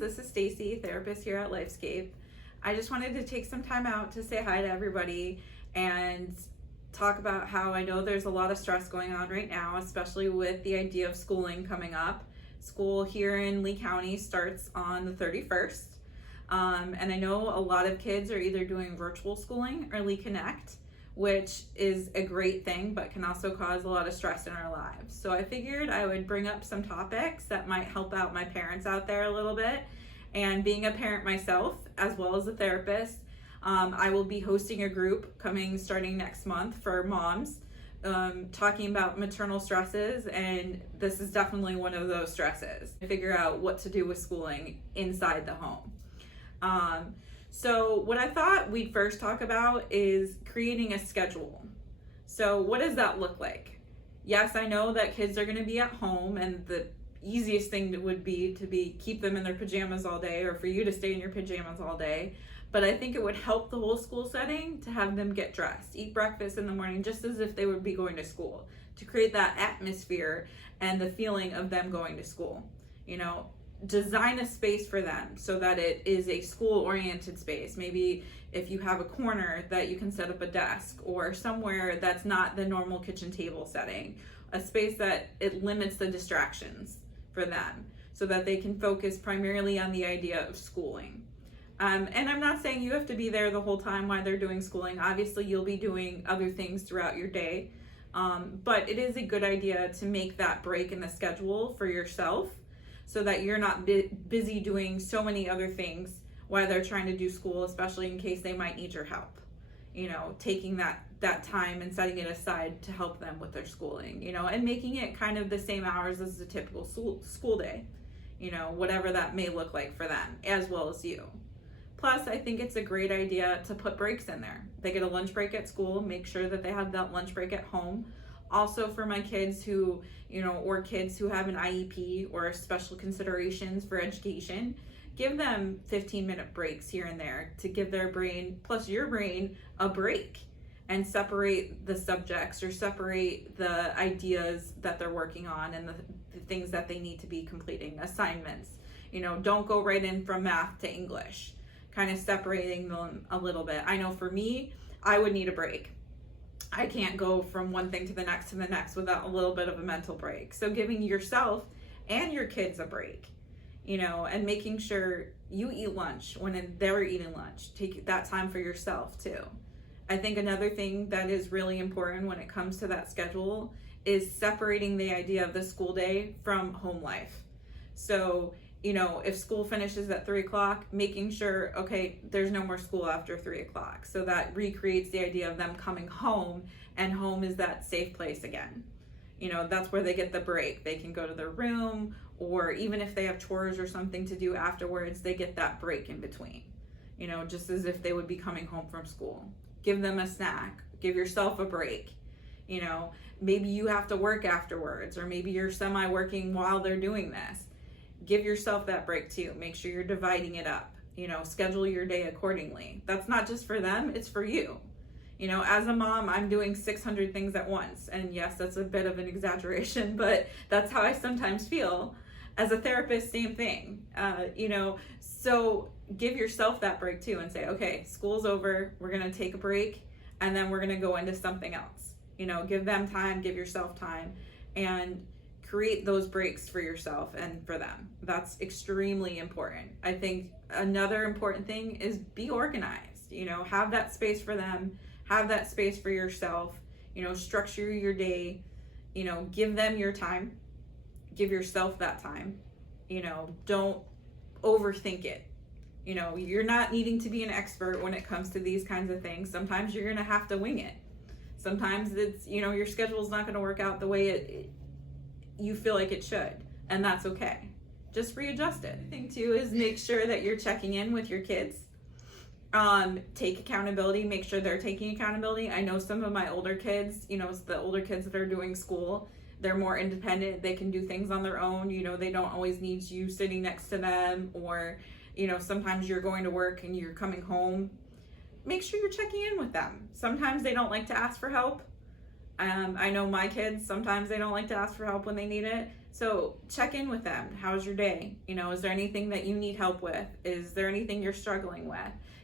this is Stacey, therapist here at Lifescape. I just wanted to take some time out to say hi to everybody and talk about how I know there's a lot of stress going on right now, especially with the idea of schooling coming up. School here in Lee County starts on the 31st. And I know a lot of kids are either doing virtual schooling or Lee Connect, which is a great thing, but can also cause a lot of stress in our lives. So I figured I would bring up some topics that might help out my parents out there a little bit. And being a parent myself, as well as a therapist, I will be hosting a group starting next month for moms, talking about maternal stresses, and this is definitely one of those stresses. Figure out what to do with schooling inside the home. So what I thought we'd first talk about is creating a schedule. So what does that look like? Yes, I know that kids are going to be at home, and the easiest thing would be to keep them in their pajamas all day, or for you to stay in your pajamas all day. But I think it would help the whole school setting to have them get dressed, eat breakfast in the morning, just as if they would be going to school, to create that atmosphere and the feeling of them going to school. Design a space for them so that it is a school-oriented space. Maybe if you have a corner that you can set up a desk, or somewhere that's not the normal kitchen table setting, a space that it limits the distractions for them so that they can focus primarily on the idea of schooling. And I'm not saying you have to be there the whole time while they're doing schooling. Obviously, you'll be doing other things throughout your day, but it is a good idea to make that break in the schedule for yourself, so that you're not busy doing so many other things while they're trying to do school, especially in case they might need your help. Taking that time and setting it aside to help them with their schooling, and making it kind of the same hours as a typical school day, whatever that may look like for them, as well as you. Plus, I think it's a great idea to put breaks in there. They get a lunch break at school, make sure that they have that lunch break at home. Also, for my kids who, or kids who have an IEP or special considerations for education, give them 15-minute breaks here and there to give their brain, plus your brain, a break, and separate the subjects or separate the ideas that they're working on and the things that they need to be completing, assignments. Don't go right in from math to English, kind of separating them a little bit. I know for me, I would need a break. I can't go from one thing to the next without a little bit of a mental break. So giving yourself and your kids a break, and making sure you eat lunch when they're eating lunch. Take that time for yourself too. I think another thing that is really important when it comes to that schedule is separating the idea of the school day from home life. So, if school finishes at 3:00, making sure, okay, there's no more school after 3:00. So that recreates the idea of them coming home, and home is that safe place again. That's where they get the break. They can go to their room, or even if they have chores or something to do afterwards, they get that break in between, just as if they would be coming home from school. Give them a snack, give yourself a break. Maybe you have to work afterwards, or maybe you're semi-working while they're doing this. Give yourself that break too. Make sure you're dividing it up. Schedule your day accordingly. That's not just for them, it's for you. As a mom, I'm doing 600 things at once. And yes, that's a bit of an exaggeration, but that's how I sometimes feel. As a therapist, same thing. So give yourself that break too and say, okay, school's over. We're going to take a break, and then we're going to go into something else. Give them time, give yourself time, and create those breaks for yourself and for them. That's extremely important. I think another important thing is be organized. Have that space for them, have that space for yourself. Structure your day. Give them your time, give yourself that time. Don't overthink it. You're not needing to be an expert when it comes to these kinds of things. Sometimes you're gonna have to wing it. Sometimes it's, your schedule's not gonna work out the way you feel like it should, and that's okay. Just readjust it. The thing too is make sure that you're checking in with your kids. Take accountability, make sure they're taking accountability. I know some of my older kids, it's the older kids that are doing school, they're more independent, they can do things on their own. They don't always need you sitting next to them, or sometimes you're going to work and you're coming home. Make sure you're checking in with them. Sometimes they don't like to ask for help. I know my kids, sometimes they don't like to ask for help when they need it. So check in with them. How's your day? You know, is there anything that you need help with? Is there anything you're struggling with?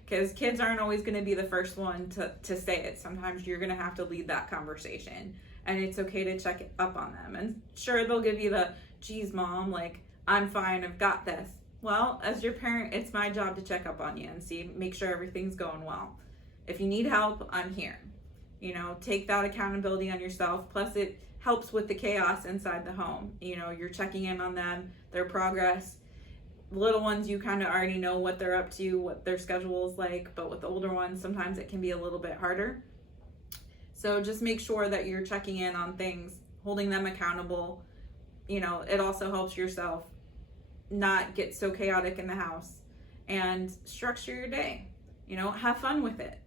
Because kids aren't always going to be the first one to say it. Sometimes you're going to have to lead that conversation. And it's okay to check up on them. And sure, they'll give you the, geez, mom, like, I'm fine, I've got this. Well, as your parent, it's my job to check up on you and make sure everything's going well. If you need help, I'm here. You know, take that accountability on yourself. Plus, it helps with the chaos inside the home. You know, you're checking in on them, their progress. Little ones, you kind of already know what they're up to, what their schedule is like. But with the older ones, sometimes it can be a little bit harder. So just make sure that you're checking in on things, holding them accountable. You know, it also helps yourself not get so chaotic in the house, and structure your day. You know, have fun with it.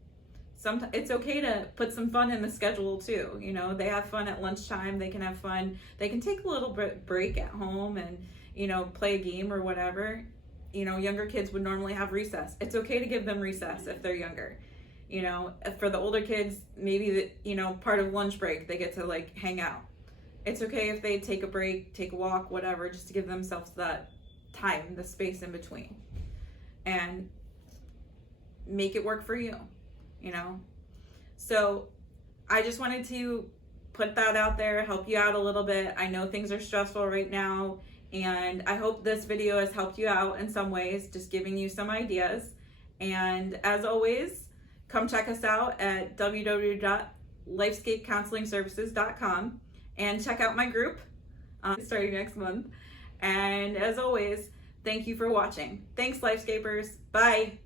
Sometimes it's okay to put some fun in the schedule too. You know, they have fun at lunchtime, they can have fun. They can take a little bit break at home and, you know, play a game or whatever. You know, younger kids would normally have recess. It's okay to give them recess if they're younger. You know, for the older kids, maybe you know, part of lunch break, they get to like hang out. It's okay if they take a break, take a walk, whatever, just to give themselves that time, the space in between, and make it work for you, you know? So I just wanted to put that out there, help you out a little bit. I know things are stressful right now, and I hope this video has helped you out in some ways, just giving you some ideas. And as always, come check us out at www.lifescapecounselingservices.com and check out my group starting next month. And as always, thank you for watching. Thanks, Lifescapers. Bye.